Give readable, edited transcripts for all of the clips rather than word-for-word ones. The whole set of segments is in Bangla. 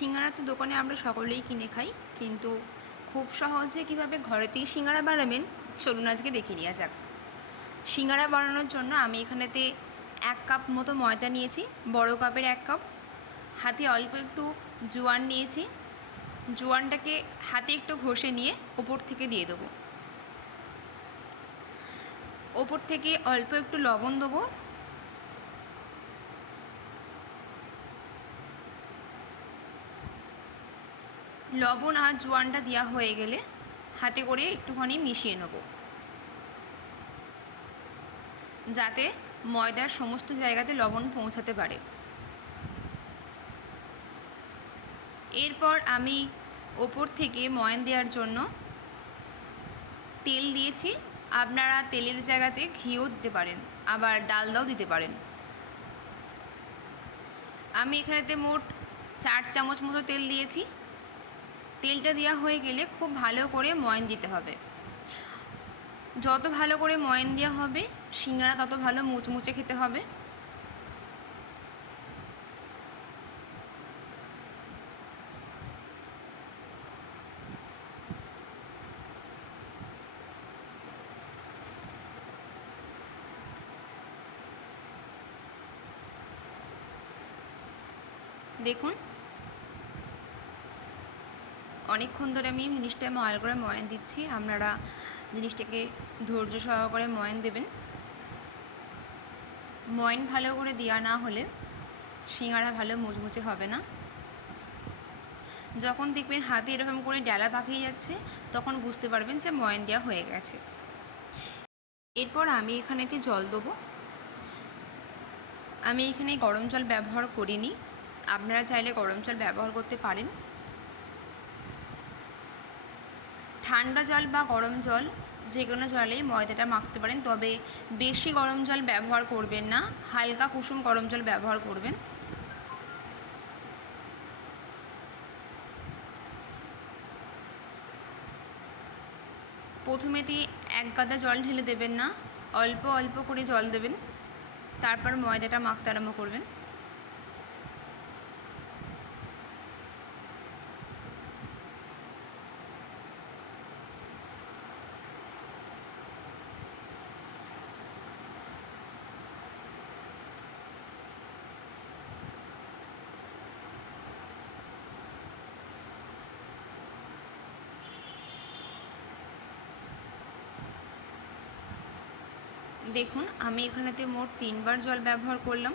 সিঙ্গারা তো দোকানে আমরা সকলেই কিনে খাই, কিন্তু খুব সহজে কীভাবে ঘরেতেই সিঙ্গারা বানাবেন চলুন আজকে দেখে নেওয়া যাক। সিঙ্গারা বানানোর জন্য আমি এখানেতে 1 কাপ মতো ময়দা নিয়েছি, বড় কাপের 1 কাপ। হাতে অল্প একটু জোয়ান নিয়েছি, জোয়ানটাকে হাতে একটু ঘষে নিয়ে ওপর থেকে দিয়ে দেবো। ওপর থেকে অল্প একটু লবণ দেবো, লবণ আর জোয়ানটা দেওয়া হয়ে গেলে হাতে করে একটুখানি মিশিয়ে নেব, যাতে ময়দার সমস্ত জায়গাতে লবণ পৌঁছাতে পারে। এরপর আমি ওপর থেকে ময়ান দেওয়ার জন্য তেল দিয়েছি। আপনারা তেলের জায়গাতে ঘিও দিতে পারেন, আবার ডালদাও দিতে পারেন। আমি এখানেতে মোট 4 চামচ মতো তেল দিয়েছি। তেলটা দেওয়া হয়ে গেলে খুব ভালো করে ময়ান দিতে হবে। যত ভালো করে ময়ান দেওয়া হবে সিঙ্গারা তত ভালো মুচমুচে খেতে হবে। দেখুন অনেকক্ষণ ধরে আমি জিনিসটা ভালো করে ময়ান দিচ্ছি। আপনারা জিনিসটাকে ধৈর্য সহকারে ময়ান দেবেন। ময়ান ভালো করে দেওয়া না হলে সিঙ্গারা ভালো মুচমুচে হবে না। যখন দেখবেন হাতে এরকম করে ডালা পাকিয়ে যাচ্ছে তখন বুঝতে পারবেন যে ময়ান দেওয়া হয়ে গেছে। এরপর আমি এখানেতে জল দেবো। আমি এখানে গরম জল ব্যবহার করিনি, আপনারা চাইলে গরম জল ব্যবহার করতে পারেন। ঠান্ডা জল বা গরম জল যে কোনো জলেই ময়দাটা মাখতে পারেন, তবে বেশি গরম জল ব্যবহার করবেন না, হালকা কুসুম গরম জল ব্যবহার করবেন। প্রথমেতেই 1 গাদা জল ঢেলে দেবেন না, অল্প অল্প করে জল দেবেন, তারপর ময়দাটা মাখতে আরম্ভ করবেন। দেখুন আমি এখানেতে মোট 3 বার জল ব্যবহার করলাম।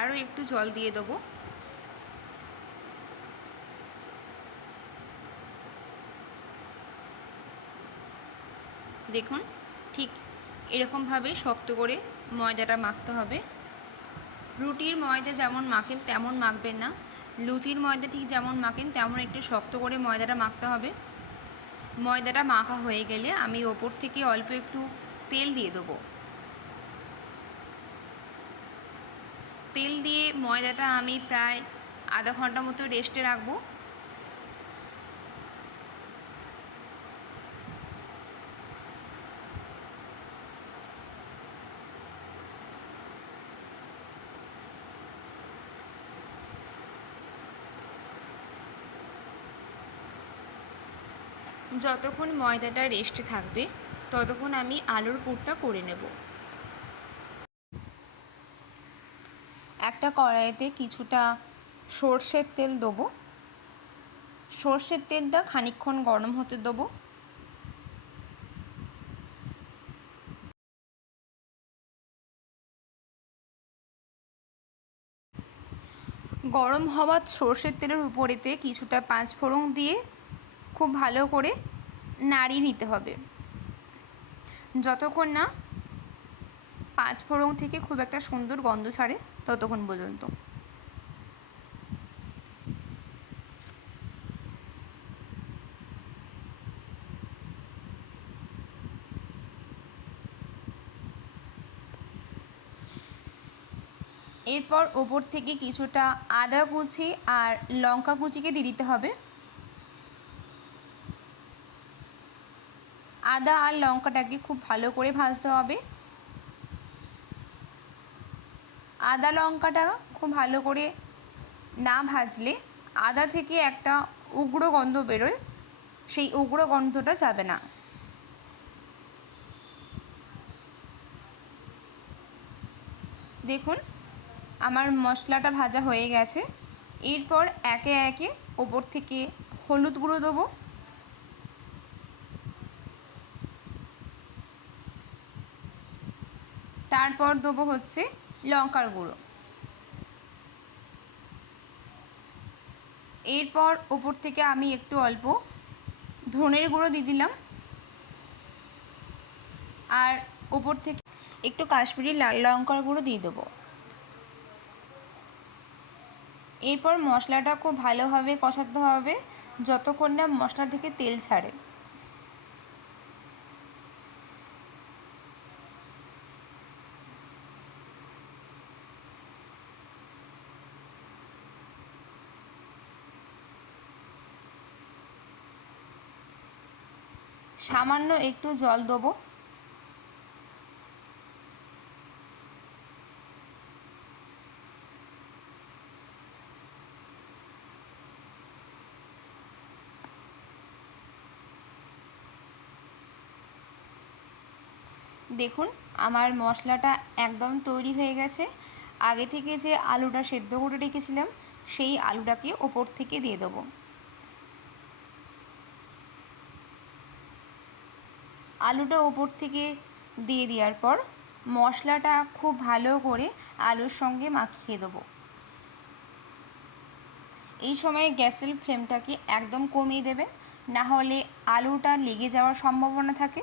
আরও একটু জল দিয়ে দেবো। দেখুন ঠিক এরকমভাবে শক্ত করে ময়দাটা মাখতে হবে। রুটির ময়দা যেমন মাখেন তেমন মাখবেন না, লুচির ময়দা ঠিক যেমন মাখেন তেমন একটু শক্ত করে ময়দাটা মাখতে হবে। ময়দাটা মাখা হয়ে গেলে আমি ওপর থেকে অল্প একটু তেল দিয়ে দেবো। তেল দিয়ে ময়দাটা আমি প্রায় আধা ঘন্টা মতো রেস্টে রাখবো। যতক্ষণ ময়দাটা রেস্টে থাকবে ততক্ষণ আমি আলুর পুরটা করে নেব। একটা কড়াইতে কিছুটা সর্ষের তেল দেবো। সর্ষের তেলটা খানিকক্ষণ গরম হতে দেবো। গরম হওয়া সর্ষের তেলের উপরেতে কিছুটা 5 ফোড়ন দিয়ে খুব ভালো করে নাড়িয়ে নিতে হবে, যতক্ষণ না পাঁচ ফোড়ন থেকে খুব একটা সুন্দর গন্ধ ছাড়ে ততক্ষণ পর্যন্ত। এরপর ওপর থেকে কিছুটা আদা কুচি আর লঙ্কা কুচিকে দিয়ে দিতে হবে। আদা আর লঙ্কাটাকে খুব ভালো করে ভাজতে হবে। আদা লঙ্কাটা খুব ভালো করে না ভাজলে আদা থেকে একটা উগ্র গন্ধ বেরোয়, সেই উগ্র গন্ধটা যাবে না। দেখুন আমার মশলাটা ভাজা হয়ে গেছে। এরপর একে একে ওপর থেকে হলুদ গুঁড়ো দেবো, তারপর দেবো হচ্ছে লঙ্কার গুঁড়ো। এরপর ওপর থেকে আমি একটু অল্প ধনের গুঁড়ো দিয়ে দিলাম, আর ওপর থেকে একটু কাশ্মীরি লাল লঙ্কার গুঁড়ো দিয়ে দেবো। এরপর মশলাটা খুব ভালোভাবে কষাতে হবে যতক্ষণ না মশলা থেকে তেল ছাড়ে। সামান্য একটু জল দেবো। দেখুন আমার মশলাটা একদম তৈরি হয়ে গেছে। আগে থেকে যে আলুটা সেদ্ধ করে রেখেছিলাম সেই আলুটাকে ওপর থেকে দিয়ে দেবো। আলুটা ওপর থেকে দিয়ে দেওয়ার পর মশলাটা খুব ভালো করে আলুর সঙ্গে মাখিয়ে দেবো। এই সময় গ্যাসের ফ্লেমটাকে একদম কমিয়ে দেবেন, না হলে আলুটা লেগে যাওয়ার সম্ভাবনা থাকে।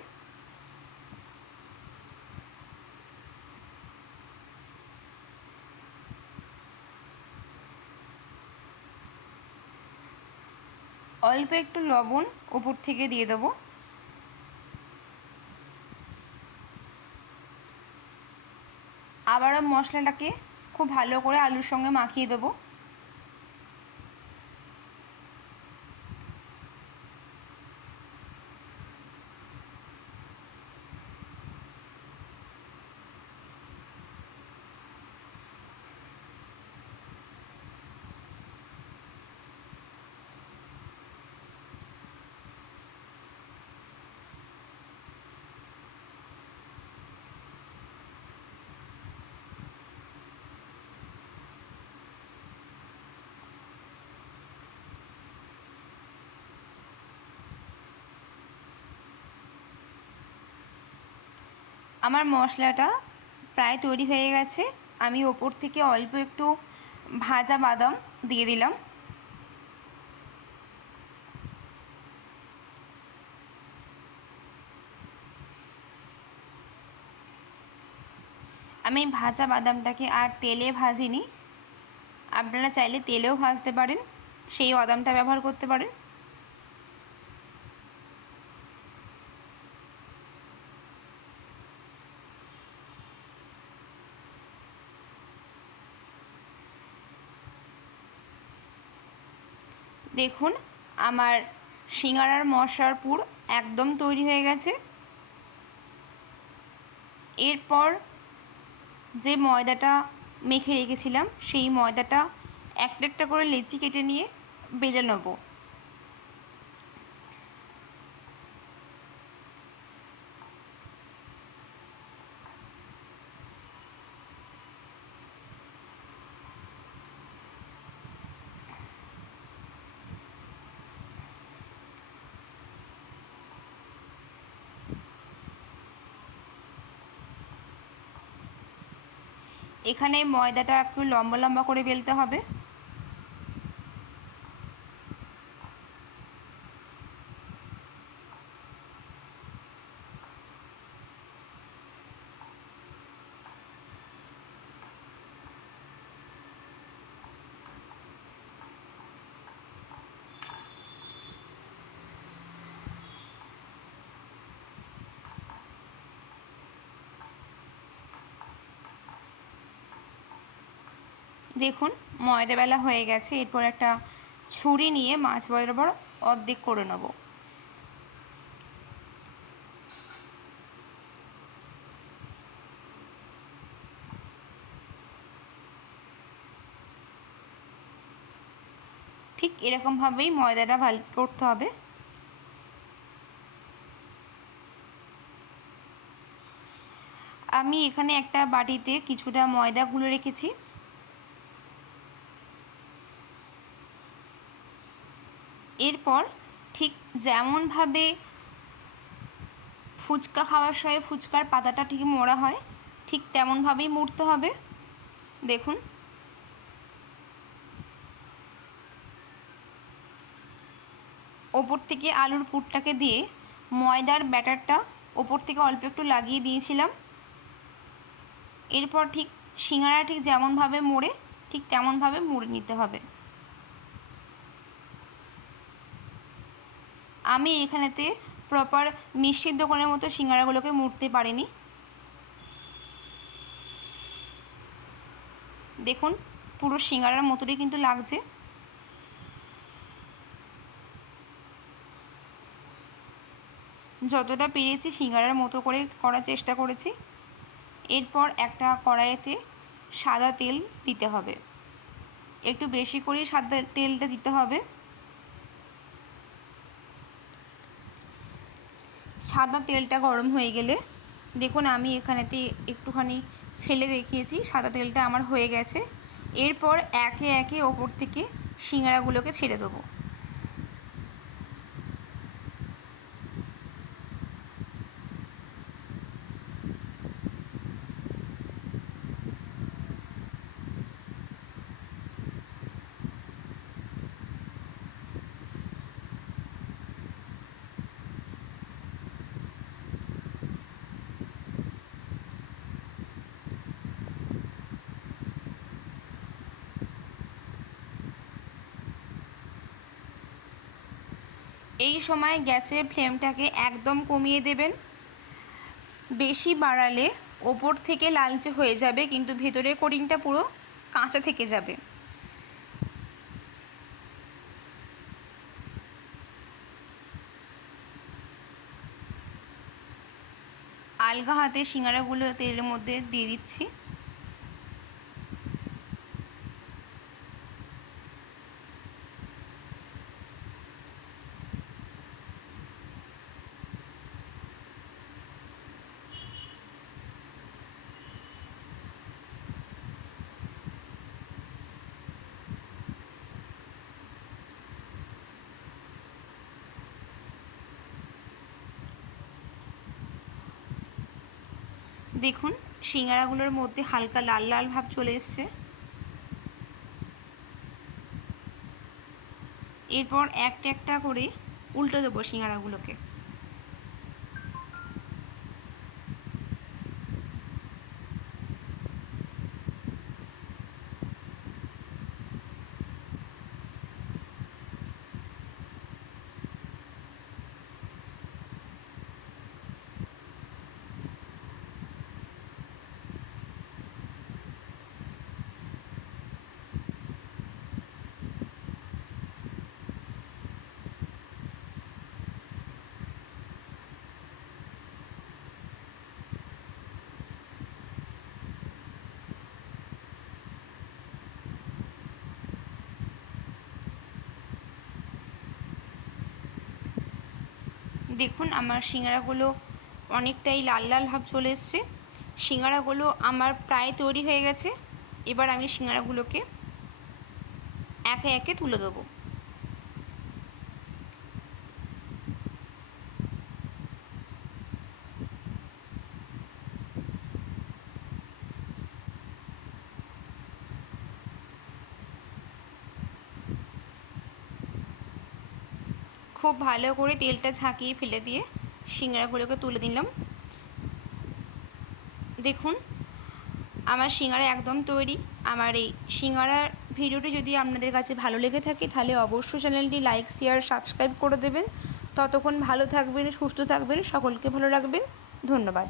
অল্প একটু লবণ উপর থেকে দিয়ে দেবো। আবারও মশলাটাকে খুব ভালো করে আলুর সঙ্গে মাখিয়ে দেবো। আমার মশলাটা প্রায় তৈরি হয়ে গেছে। আমি ওপর থেকে অল্প একটু ভাজা বাদাম দিয়ে দিলাম। আমি ভাজা বাদামটাকে আর তেলে ভাজিনি, আপনারা চাইলে তেলেও ভাজতে পারেন, সেই বাদামটা ব্যবহার করতে পারেন। দেখুন আমার সিঙ্গারার মশলার পুর একদম তৈরি হয়ে গেছে। এরপর যে ময়দাটা মেখে রেখেছিলাম সেই ময়দাটা একটা একটা করে লেচি কেটে নিয়ে বেলে নেব। এখানে ময়দাটা একটু লম্বা লম্বা করে বেলতে হবে। দেখুন ময়দা বেলা হয়ে গেছে। এরপর একটা ছুরি নিয়ে মাছ বরাবর অর্ধেক করে নেব। ঠিক এরকমভাবেই ময়দাটা ভালো করতে হবে। আমি এখানে একটা বাটিতে কিছুটা ময়দা গুলে রেখেছি। এরপর ঠিক যেমনভাবে ফুচকা খাওয়ার সময় ফুচকার পাতাটা ঠিক মোড়া হয়, ঠিক তেমনভাবেই মুড়তে হবে। দেখুন ওপর থেকে আলুর পুরটাকে দিয়ে ময়দার ব্যাটারটা ওপর থেকে অল্প একটু লাগিয়ে দিয়েছিলাম। এরপর ঠিক সিঙ্গারা ঠিক যেমনভাবে মোড়ে ঠিক তেমনভাবে মুড়ে নিতে হবে। আমি এখানেতে প্রপার মিষ্টির দোকানের মতো সিঙ্গারাগুলোকে মুড়তে পারিনি। দেখুন পুরো সিঙ্গারার মতোই কিন্তু লাগছে। যতটা পেরেছি সিঙ্গারার মতো করে করার চেষ্টা করেছি। এরপর একটা কড়াইতে সাদা তেল দিতে হবে, একটু বেশি করেই সাদা তেলটা দিতে হবে। সাদা তেলটা গরম হয়ে গেলে দেখুন আমি এখানেতে একটুখানি ফেলে রেখেছি, সাদা তেলটা আমার হয়ে গেছে। এরপর একে একে ওপর থেকে সিঙ্গারাগুলোকে ছেড়ে দেবো। এই সময় গ্যাসের ফ্লেমটাকে একদম কমিয়ে দেবেন। বেশি বাড়ালে ওপর থেকে লালচে হয়ে যাবে কিন্তু ভেতরের কোটিংটা পুরো কাঁচা থেকে যাবে। আলগা হাতে সিঙ্গারাগুলো তেলের মধ্যে দিয়ে দিচ্ছি। দেখুন সিঙ্গারাগুলোর মধ্যে হালকা লাল লাল ভাব চলে এসছে। এরপর একটা একটা করে উল্টে দেবো সিঙ্গারাগুলোকে। দেখুন আমার সিঙ্গারাগুলো অনেকটাই লাল লাল ভাব চলে এসছে। সিঙ্গারাগুলো আমার প্রায় তৈরি হয়ে গেছে। এবার আমি সিঙ্গারাগুলোকে একে একে তুলে দেবো। খুব ভালো করে তেলটা ঝাঁকিয়ে ফেলে দিয়ে সিঙ্গারাগুলোকে তুলে দিলাম। দেখুন আমার সিঙ্গারা একদম তৈরি। আমার এই সিঙ্গারার ভিডিওটি যদি আপনাদের কাছে ভালো লেগে থাকে তাহলে অবশ্যই চ্যানেলটি লাইক শেয়ার সাবস্ক্রাইব করে দেবেন। ততক্ষণ ভালো থাকবেন, সুস্থ থাকবেন, সকলকে ভালো রাখবেন। ধন্যবাদ।